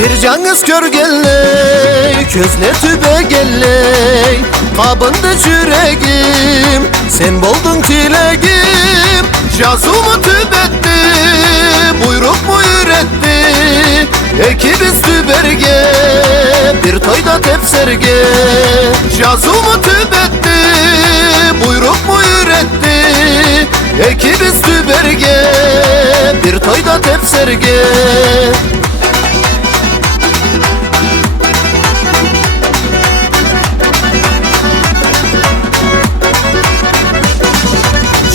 Bir canız kör gelley, közne tübe gelley. Kabındı yüreğim, sen boldun tilegim. Жазуmu tübetti, buyruk buyur etti. Ekibiz tüberge, bir toyda tepserge. Жазуmu tübetti, buyruk buyur etti. Ekibiz tüberge, bir toyda tepserge.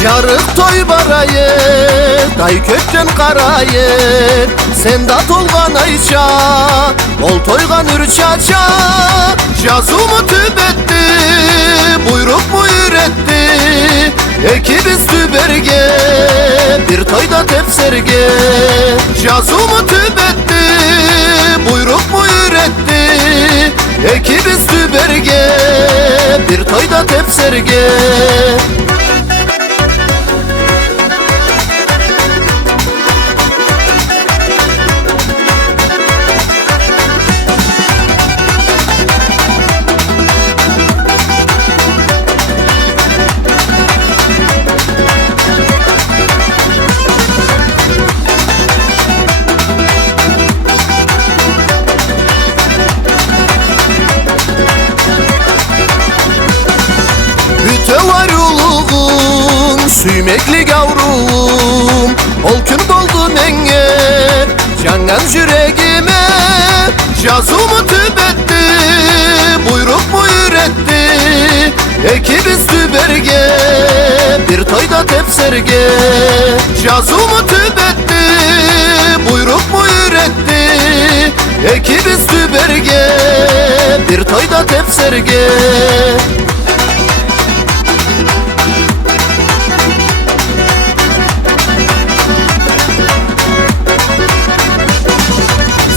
Жарык той барайык, ай көктен карайык. Sen dat olgan ayça, ol toygan ür çaça. Жазуmu tübetti, buyruk buyur etti. Ekibiz tüberge, bir toyda tepserge. Жазуmu tübetti, buyruk buyur etti. Ekibiz tüberge, bir toyda tepserge. Süymekli gavrum, ol gün boldu menge, cangan yüreğime. Жазуmu tübetti, buyruk buyur etti. Ekibiz tüberge, bir toyda tepserge. Жазуmu tübetti, buyruk buyur etti. Ekibiz tüberge, bir toyda tepserge.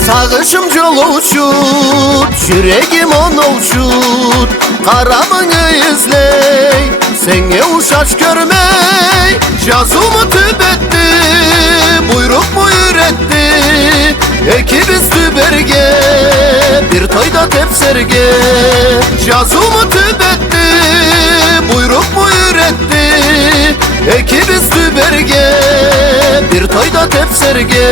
Sağışım jol uçut, yüreğim onu uçut. Karamını izley, senge uşaş görmey. Жазуmu tübetti, buyruk buyur etti. Ekibiz tüberge, bir toyda tepserge. Жазуmu tübetti, buyruk buyur etti. Ekibiz tüberge, bir toyda tepserge.